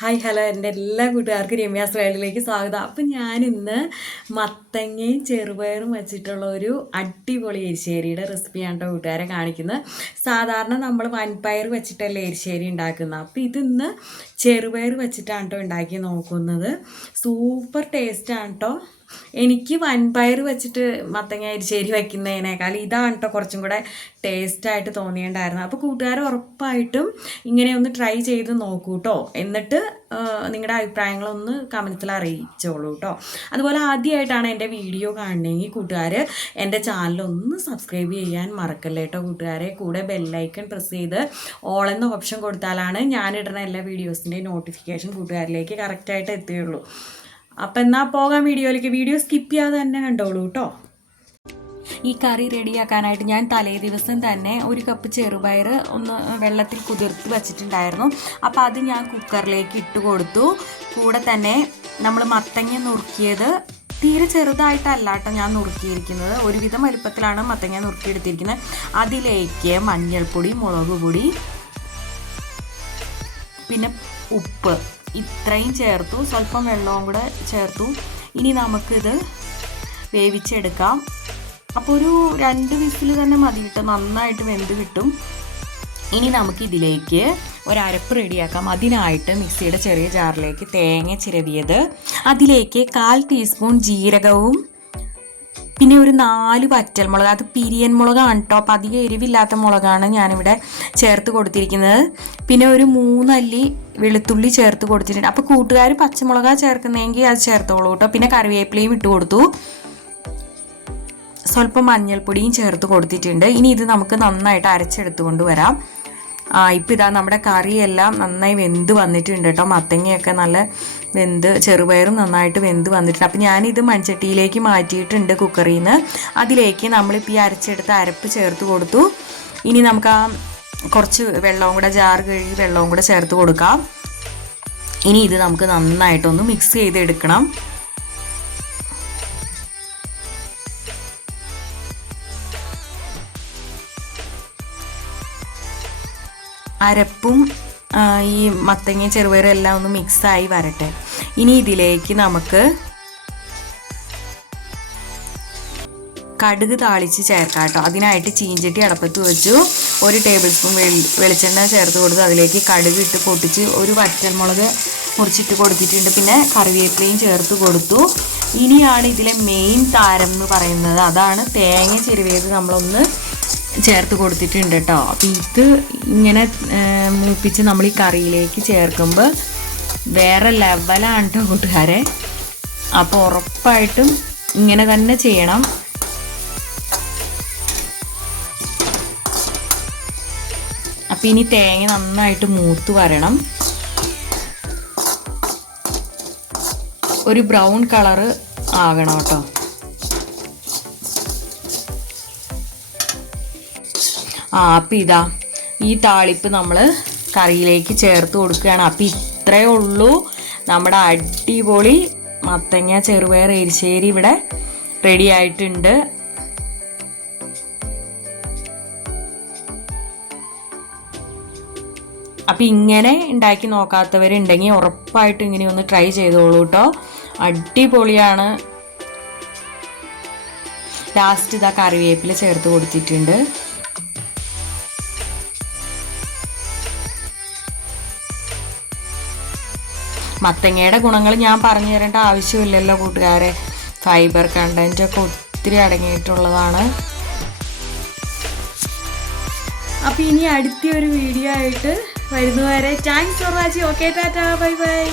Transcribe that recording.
Hi hello എൻ്റെ എല്ലാ കൂട്ടുകാർക്കും രമ്യാസ് വേൾഡിലേക്ക് സ്വാഗതം. അപ്പം ഞാനിന്ന് മത്തങ്ങയും ചെറുപയറും വെച്ചിട്ടുള്ള ഒരു അടിപൊളി എരിശ്ശേരിയുടെ റെസിപ്പിയാണ് കേട്ടോ കൂട്ടുകാരെ കാണിക്കുന്നത്. സാധാരണ നമ്മൾ വൻപയർ വെച്ചിട്ടല്ലേ എരിശ്ശേരി ഉണ്ടാക്കുന്നത്. അപ്പോൾ ഇതിന്ന് ചെറുപയർ വെച്ചിട്ടാണ് കേട്ടോ ഉണ്ടാക്കി നോക്കുന്നത്. സൂപ്പർ ടേസ്റ്റാണ് കേട്ടോ. എനിക്ക് വൻപയർ വെച്ചിട്ട് മത്തങ്ങ എരിശ്ശേരി വയ്ക്കുന്നതിനേക്കാൾ ഇതാണ് കേട്ടോ കുറച്ചും കൂടെ ടേസ്റ്റായിട്ട് തോന്നിയിട്ടുണ്ടായിരുന്നു. അപ്പോൾ കൂട്ടുകാർ ഉറപ്പായിട്ടും ഇങ്ങനെ ഒന്ന് ട്രൈ ചെയ്ത് നോക്കൂ കേട്ടോ. എന്നിട്ട് നിങ്ങളുടെ അഭിപ്രായങ്ങളൊന്ന് കമൻറ്റിൽ അറിയിച്ചോളൂ കേട്ടോ. അതുപോലെ ആദ്യമായിട്ടാണ് എൻ്റെ വീഡിയോ കാണണമെങ്കിൽ കൂട്ടുകാർ എൻ്റെ ചാനലൊന്ന് സബ്സ്ക്രൈബ് ചെയ്യാൻ മറക്കല്ലേ കേട്ടോ കൂട്ടുകാരെ. കൂടെ ബെല്ലൈക്കൺ പ്രസ് ചെയ്ത് ഓൾ എന്ന ഓപ്ഷൻ കൊടുത്താലാണ് ഞാനിടുന്ന എല്ലാ വീഡിയോസിൻ്റെയും നോട്ടിഫിക്കേഷൻ കൂട്ടുകാരിലേക്ക് കറക്റ്റായിട്ട് എത്തുകയുള്ളൂ. അപ്പം എന്നാൽ പോകാം വീഡിയോയിലേക്ക്. വീഡിയോ സ്കിപ്പ് ചെയ്യാതെ തന്നെ കണ്ടോളൂ കേട്ടോ. ഈ കറി റെഡിയാക്കാനായിട്ട് ഞാൻ തലേ ദിവസം തന്നെ ഒരു കപ്പ് ചെറുപയർ ഒന്ന് വെള്ളത്തിൽ കുതിർത്ത് വെച്ചിട്ടുണ്ടായിരുന്നു. അപ്പോൾ അത് ഞാൻ കുക്കറിലേക്ക് ഇട്ട് കൊടുത്തു. കൂടെ തന്നെ നമ്മൾ മത്തങ്ങ നുറുക്കിയത് തീരെ ചെറുതായിട്ടല്ല കേട്ടോ ഞാൻ നുറുക്കിയിരിക്കുന്നത്, ഒരുവിധം വലുപ്പത്തിലാണ് മത്തങ്ങ നുറുക്കിയെടുത്തിരിക്കുന്നത്. അതിലേക്ക് മഞ്ഞൾപ്പൊടി, മുളക് പൊടി, പിന്നെ ഉപ്പ് ഇത്രയും ചേർത്തു. സ്വല്പം വെള്ളവും കൂടെ ചേർത്തു. ഇനി നമുക്കിത് വേവിച്ചെടുക്കാം. അപ്പോൾ ഒരു 2 വിസിൽ തന്നെ മതി കിട്ടും, നന്നായിട്ട് വെന്ത് കിട്ടും. ഇനി നമുക്കിതിലേക്ക് ഒരരപ്പ് റെഡിയാക്കാം. അതിനായിട്ട് മിക്സിയുടെ ചെറിയ ജാറിലേക്ക് തേങ്ങ ചിരവിയത്, അതിലേക്ക് 1/4 ടീസ്പൂൺ ജീരകവും, പിന്നെ ഒരു 4 വറ്റൽമുളക്, അത് പിരിയൻ മുളകാണ് കേട്ടോ. അപ്പോൾ അധികം എരിവില്ലാത്ത മുളകാണ് ഞാനിവിടെ ചേർത്ത് കൊടുത്തിരിക്കുന്നത്. പിന്നെ ഒരു 3 അല്ലി വെളുത്തുള്ളി ചേർത്ത് കൊടുത്തിട്ടുണ്ട്. അപ്പോൾ കൂട്ടുകാർ പച്ചമുളക് ചേർക്കുന്നതെങ്കിൽ അത് ചേർത്തോളൂ കേട്ടോ. പിന്നെ കറിവേപ്പിലയും ഇട്ട് കൊടുത്തു. സ്വല്പം മഞ്ഞൾപ്പൊടിയും ചേർത്ത് കൊടുത്തിട്ടുണ്ട്. ഇനി ഇത് നമുക്ക് നന്നായിട്ട് അരച്ചെടുത്തുകൊണ്ട് വരാം. ഇപ്പം ഇതാ നമ്മുടെ കറിയെല്ലാം നന്നായി വെന്ത് വന്നിട്ടുണ്ട് കേട്ടോ. മത്തങ്ങയൊക്കെ നല്ല വെന്ത്, ചെറുപയറും നന്നായിട്ട് വെന്ത് വന്നിട്ടുണ്ട്. അപ്പം ഞാനിത് മൺചട്ടിയിലേക്ക് മാറ്റിയിട്ടുണ്ട് കുക്കറിൽ നിന്ന്. അതിലേക്ക് നമ്മളിപ്പോൾ ഈ അരച്ചെടുത്ത അരപ്പ് ചേർത്ത് കൊടുത്തു. ഇനി നമുക്ക് കുറച്ച് വെള്ളവും കൂടെ, ജാറ് കഴുകി വെള്ളവും കൂടെ ചേർത്ത് കൊടുക്കാം. ഇനി ഇത് നമുക്ക് നന്നായിട്ടൊന്ന് മിക്സ് ചെയ്തെടുക്കണം. അരപ്പും ഈ മത്തങ്ങ ചെറുപയറും എല്ലാം ഒന്ന് മിക്സായി വരട്ടെ. ഇനി ഇതിലേക്ക് നമുക്ക് കടുക് താളിച്ച് ചേർക്കാം കേട്ടോ. അതിനായിട്ട് ചീഞ്ചട്ടി അടപ്പത്ത് വെച്ചു. 1 ടേബിൾ സ്പൂൺ വെളിച്ചെണ്ണ ചേർത്ത് കൊടുത്ത് അതിലേക്ക് കടുക് ഇട്ട് പൊട്ടിച്ച് ഒരു വറ്റൽമുളക് മുറിച്ചിട്ട് കൊടുത്തിട്ടുണ്ട്. പിന്നെ കറിവേപ്പിലയും ചേർത്ത് കൊടുത്തു. ഇനിയാണ് ഇതിലെ മെയിൻ താരം എന്ന് പറയുന്നത്, അതാണ് തേങ്ങ ചിരവിയത് നമ്മളൊന്ന് ചേർത്ത് കൊടുത്തിട്ടുണ്ട് കേട്ടോ. അപ്പോൾ ഇത് ഇങ്ങനെ മൂപ്പിച്ച് നമ്മൾ ഈ കറിയിലേക്ക് ചേർക്കുമ്പോൾ വേറെ ലെവലാണ് കേട്ടോ കൂട്ടുകാരെ. അപ്പോൾ ഉറപ്പായിട്ടും ഇങ്ങനെ തന്നെ ചെയ്യണം. അപ്പം ഇനി തേങ്ങ നന്നായിട്ട് മൂത്ത് വരണം. ഒരു ബ്രൗൺ കളറ് ആകണം കേട്ടോ. അപ്പം ഇതാ ഈ താളിപ്പ് നമ്മൾ കറിയിലേക്ക് ചേർത്ത് കൊടുക്കുകയാണ്. അപ്പം ഇത്രയേ ഉള്ളൂ, നമ്മുടെ അടിപൊളി മത്തങ്ങ ചെറുപയർ എരിശ്ശേരി ഇവിടെ റെഡി ആയിട്ടുണ്ട്. അപ്പം ഇങ്ങനെ ഉണ്ടാക്കി നോക്കാത്തവരുണ്ടെങ്കിൽ ഉറപ്പായിട്ടും ഇങ്ങനെ ഒന്ന് ട്രൈ ചെയ്തോളൂ കേട്ടോ. അടിപൊളിയാണ്. ലാസ്റ്റ് ഇതാ കറിവേപ്പില ചേർത്ത് കൊടുത്തിട്ടുണ്ട്. മത്തങ്ങയുടെ ഗുണങ്ങൾ ഞാൻ പറഞ്ഞു തരേണ്ട ആവശ്യമില്ലല്ലോ കൂട്ടുകാരെ. ഫൈബർ കണ്ടൻറ്റൊക്കെ ഒത്തിരി അടങ്ങിയിട്ടുള്ളതാണ്. അപ്പോൾ ഇനി അടുത്തൊരു വീഡിയോ ആയിട്ട് വരുന്നവരെ thanks for watching. Okay, Tata, bye bye.